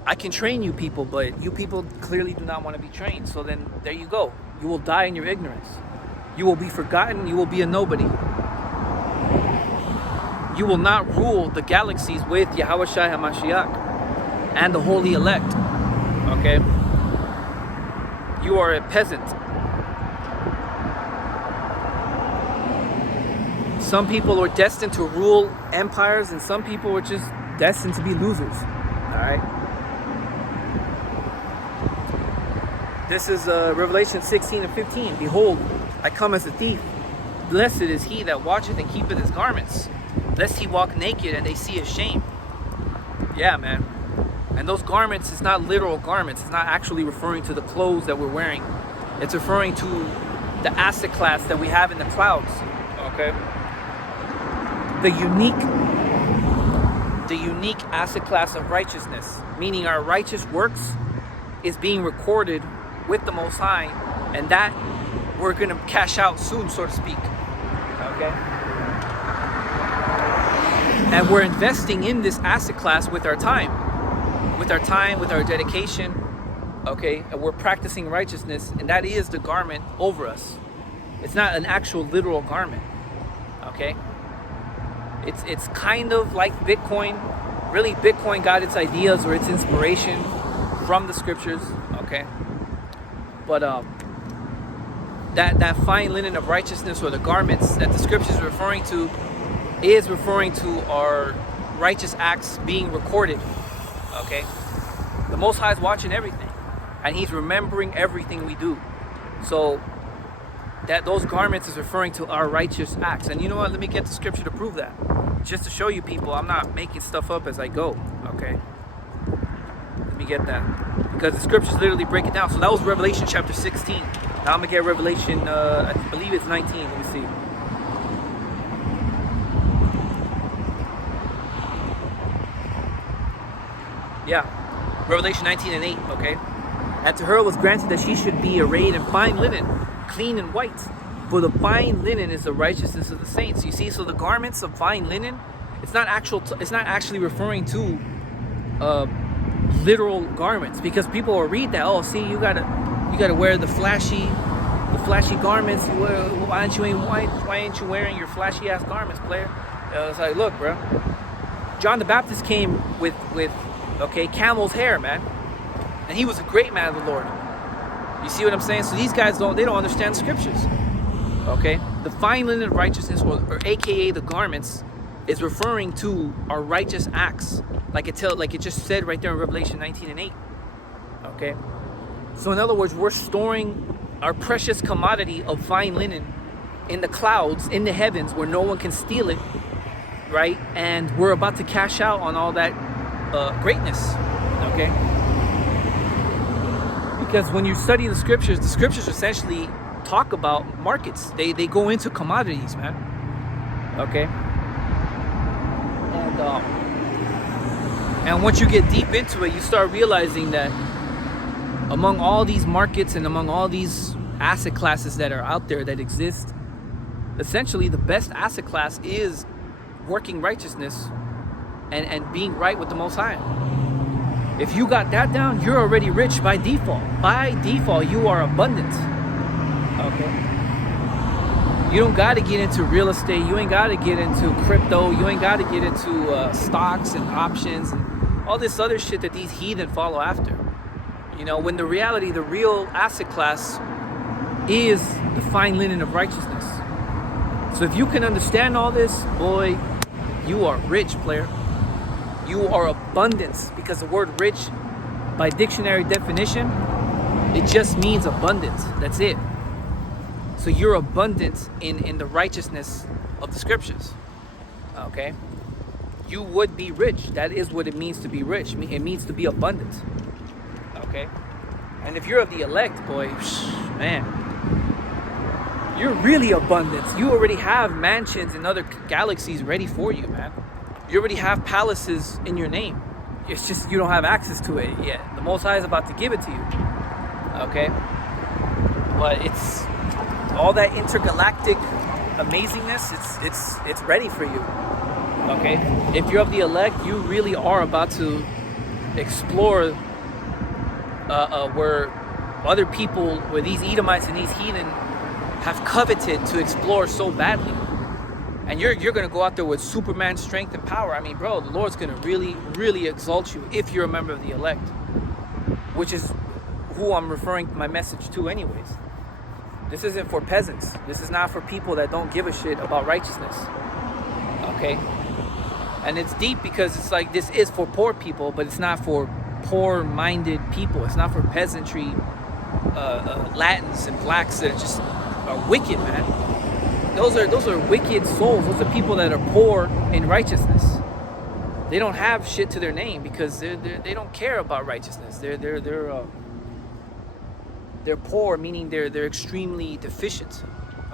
I can train you people, but you people clearly do not want to be trained. So then there you go. You will die in your ignorance. You will be forgotten. You will be a nobody. You will not rule the galaxies with Yahawashi HaMashiach and the holy elect. Okay, you are a peasant. Some people are destined to rule empires, and some people are just destined to be losers. All right. This is Revelation 16 and 15. Behold, I come as a thief. Blessed is he that watcheth and keepeth his garments, lest he walk naked and they see his shame. Yeah, man. And those garments, it's not literal garments. It's not actually referring to the clothes that we're wearing. It's referring to the asset class that we have in the clouds. Okay. The unique asset class of righteousness, meaning our righteous works is being recorded with the Most High, and that we're going to cash out soon, so to speak. Okay? And we're investing in this asset class with our time, with our dedication. Okay? And we're practicing righteousness, and that is the garment over us. It's not an actual literal garment. Okay? It's kind of like Bitcoin. Really, Bitcoin got its ideas or its inspiration from the scriptures. Okay? But that fine linen of righteousness, or the garments that the scriptures are referring to, is referring to our righteous acts being recorded. Okay? The Most High is watching everything, and He's remembering everything we do. So that those garments is referring to our righteous acts. And you know what? Let me get the scripture to prove that. Just to show you people, I'm not making stuff up as I go. Okay? Let me get that. Because the scriptures literally break it down. So that was Revelation chapter 16. Now I'm going to get Revelation, I believe it's 19. Let me see. Yeah. Revelation 19 and 8. Okay? And to her was granted that she should be arrayed in fine linen, clean and white. For the fine linen is the righteousness of the saints. You see, so the garments of fine linen, it's not actually referring to literal garments, because people will read that. Oh, see, you gotta wear the flashy garments. Why aren't you wearing your flashy ass garments, player? It's like, look, bro. John the Baptist came with camel's hair, man, and he was a great man of the Lord. You see what I'm saying? So these guys don't understand scriptures. Okay, the fine linen of righteousness, or AKA the garments, is referring to our righteous acts, like it just said right there in Revelation 19 and 8. Okay, so in other words, we're storing our precious commodity of fine linen in the clouds, in the heavens, where no one can steal it, right? And we're about to cash out on all that greatness. Okay, because when you study the scriptures essentially talk about markets. They go into commodities, man. Okay. And once you get deep into it, you start realizing that among all these markets and among all these asset classes that are out there that exist, essentially the best asset class is working righteousness and being right with the Most High. If you got that down, you're already rich by default. By default, you are abundant. Okay. You don't got to get into real estate. You ain't got to get into crypto. You ain't got to get into stocks and options and all this other shit that these heathen follow after. You know, when the reality, the real asset class is the fine linen of righteousness. So if you can understand all this, boy, you are rich, player. You are abundance, because the word rich, by dictionary definition, it just means abundance. That's it. So you're abundant in the righteousness of the scriptures. Okay? you would be rich. That is what it means to be rich. It means to be abundant. Okay? And if you're of the elect, boy, man, you're really abundant. You already have mansions in other galaxies ready for you, man. You already have palaces in your name. It's just you don't have access to it yet. The Most High is about to give it to you. Okay? But it's all that intergalactic amazingness, it's ready for you. Okay? If you're of the elect, you really are about to explore where other people, where these Edomites and these heathen have coveted to explore so badly. And you're going to go out there with Superman strength and power. I mean, bro, the Lord's going to really, really exalt you if you're a member of the elect, which is who I'm referring my message to anyways. This isn't for peasants. This is not for people that don't give a shit about righteousness. Okay? And it's deep because it's like this is for poor people, but it's not for poor-minded people. It's not for peasantry, Latins and blacks that just are wicked, man. Those are wicked souls. Those are people that are poor in righteousness. They don't have shit to their name because they don't care about righteousness. They're poor, meaning they're extremely deficient.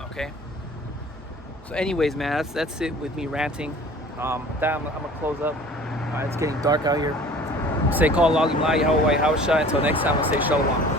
Okay. So, anyways, man, that's it with me ranting. With that, I'm gonna close up. It's getting dark out here. Say call Logim La Yahweh Hawashai. Until next time, I'll say Shalom.